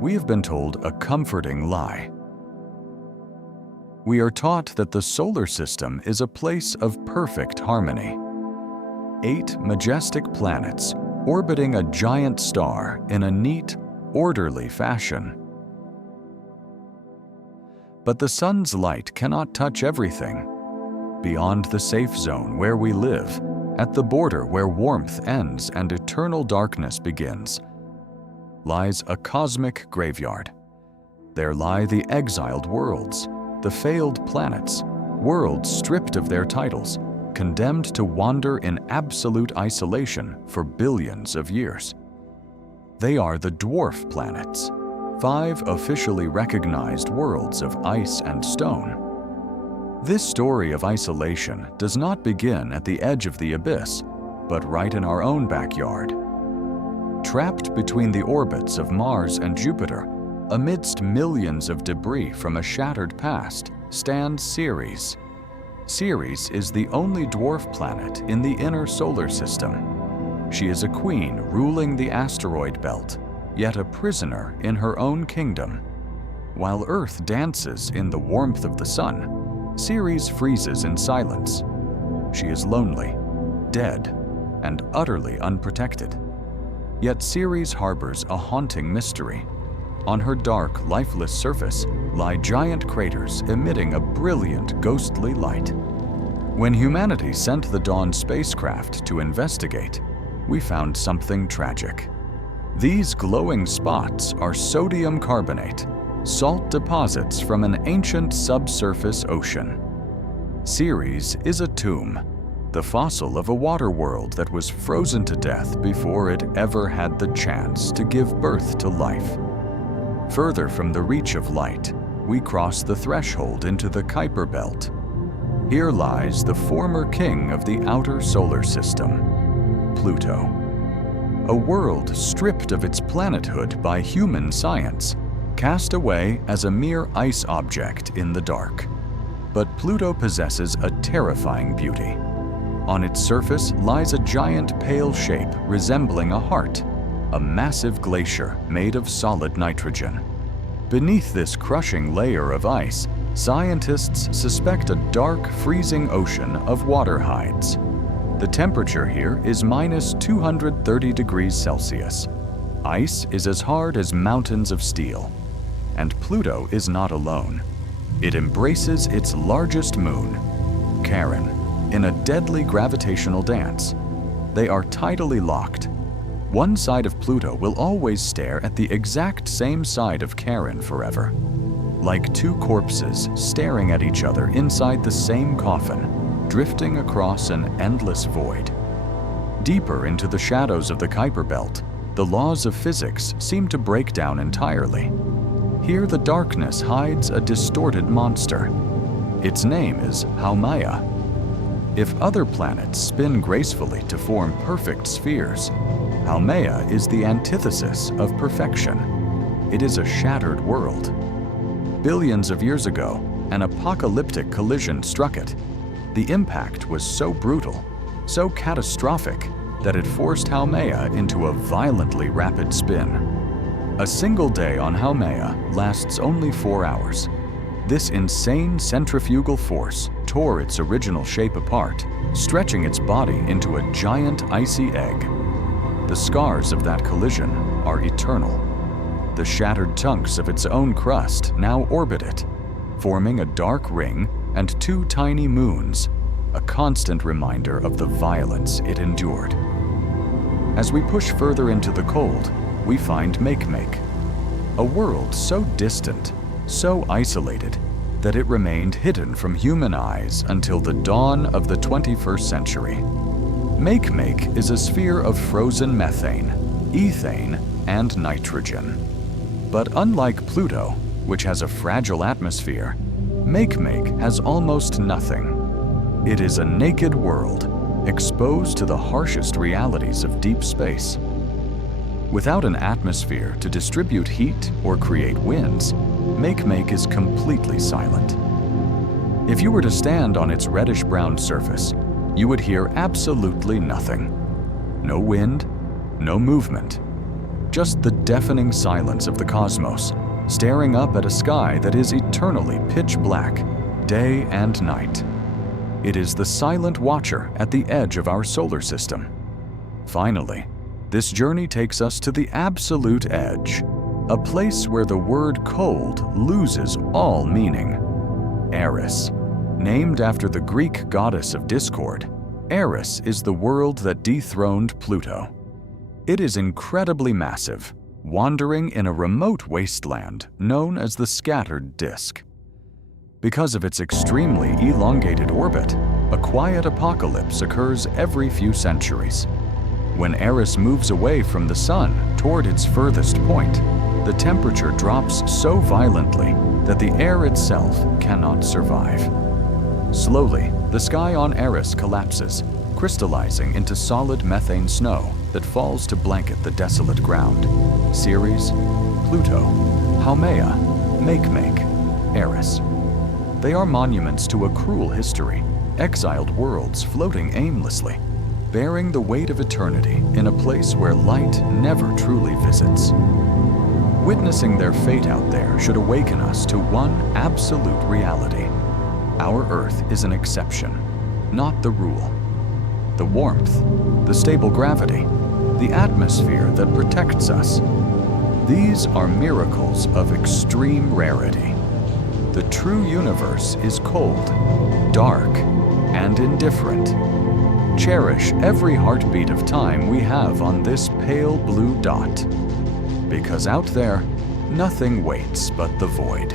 we have been told a comforting lie. We are taught that the solar system is a place of perfect harmony. 8 majestic planets orbiting a giant star in a neat, orderly fashion. But the sun's light cannot touch everything. Beyond the safe zone where we live, at the border where warmth ends and eternal darkness begins, lies a cosmic graveyard. There lie the exiled worlds, the failed planets, worlds stripped of their titles, condemned to wander in absolute isolation for billions of years. They are the dwarf planets, 5 officially recognized worlds of ice and stone. This story of isolation does not begin at the edge of the abyss, but right in our own backyard. Trapped between the orbits of Mars and Jupiter, amidst millions of debris from a shattered past, stands Ceres. Ceres is the only dwarf planet in the inner solar system. She is a queen ruling the asteroid belt, yet a prisoner in her own kingdom. While Earth dances in the warmth of the sun, Ceres freezes in silence. She is lonely, dead, and utterly unprotected. Yet Ceres harbors a haunting mystery. On her dark, lifeless surface lie giant craters emitting a brilliant, ghostly light. When humanity sent the Dawn spacecraft to investigate, we found something tragic. These glowing spots are sodium carbonate, salt deposits from an ancient subsurface ocean. Ceres is a tomb, the fossil of a water world that was frozen to death before it ever had the chance to give birth to life. Further from the reach of light, we cross the threshold into the Kuiper Belt. Here lies the former king of the outer solar system, Pluto. A world stripped of its planethood by human science, cast away as a mere ice object in the dark. But Pluto possesses a terrifying beauty. On its surface lies a giant pale shape resembling a heart, a massive glacier made of solid nitrogen. Beneath this crushing layer of ice, scientists suspect a dark, freezing ocean of water hides. The temperature here is minus 230 degrees Celsius. Ice is as hard as mountains of steel. And Pluto is not alone. It embraces its largest moon, Charon, in a deadly gravitational dance. They are tidally locked. One side of Pluto will always stare at the exact same side of Charon forever, like 2 corpses staring at each other inside the same coffin, drifting across an endless void. Deeper into the shadows of the Kuiper Belt, the laws of physics seem to break down entirely. Here the darkness hides a distorted monster. Its name is Haumea. If other planets spin gracefully to form perfect spheres, Haumea is the antithesis of perfection. It is a shattered world. Billions of years ago, an apocalyptic collision struck it. The impact was so brutal, so catastrophic, that it forced Haumea into a violently rapid spin. A single day on Haumea lasts only 4 hours. This insane centrifugal force tore its original shape apart, stretching its body into a giant icy egg. The scars of that collision are eternal. The shattered chunks of its own crust now orbit it, forming a dark ring and 2 tiny moons, a constant reminder of the violence it endured. As we push further into the cold, we find Makemake, a world so distant, so isolated, that it remained hidden from human eyes until the dawn of the 21st century. Makemake is a sphere of frozen methane, ethane, and nitrogen. But unlike Pluto, which has a fragile atmosphere, Makemake has almost nothing. It is a naked world, exposed to the harshest realities of deep space. Without an atmosphere to distribute heat or create winds, Makemake is completely silent. If you were to stand on its reddish-brown surface, you would hear absolutely nothing. No wind, no movement. just the deafening silence of the cosmos, staring up at a sky that is eternally pitch black, day and night. It is the silent watcher at the edge of our solar system. Finally, this journey takes us to the absolute edge, a place where the word cold loses all meaning. Eris. Named after the Greek goddess of discord, Eris is the world that dethroned Pluto. It is incredibly massive, wandering in a remote wasteland known as the Scattered Disk. Because of its extremely elongated orbit, a quiet apocalypse occurs every few centuries. When Eris moves away from the sun toward its furthest point, the temperature drops so violently that the air itself cannot survive. Slowly, the sky on Eris collapses, crystallizing into solid methane snow that falls to blanket the desolate ground. Ceres, Pluto, Haumea, Makemake, Eris. They are monuments to a cruel history, exiled worlds floating aimlessly, bearing the weight of eternity in a place where light never truly visits. Witnessing their fate out there should awaken us to one absolute reality. Our Earth is an exception, not the rule. The warmth, the stable gravity, the atmosphere that protects us, these are miracles of extreme rarity. The true universe is cold, dark, and indifferent. Cherish every heartbeat of time we have on this pale blue dot, because out there, nothing waits but the void.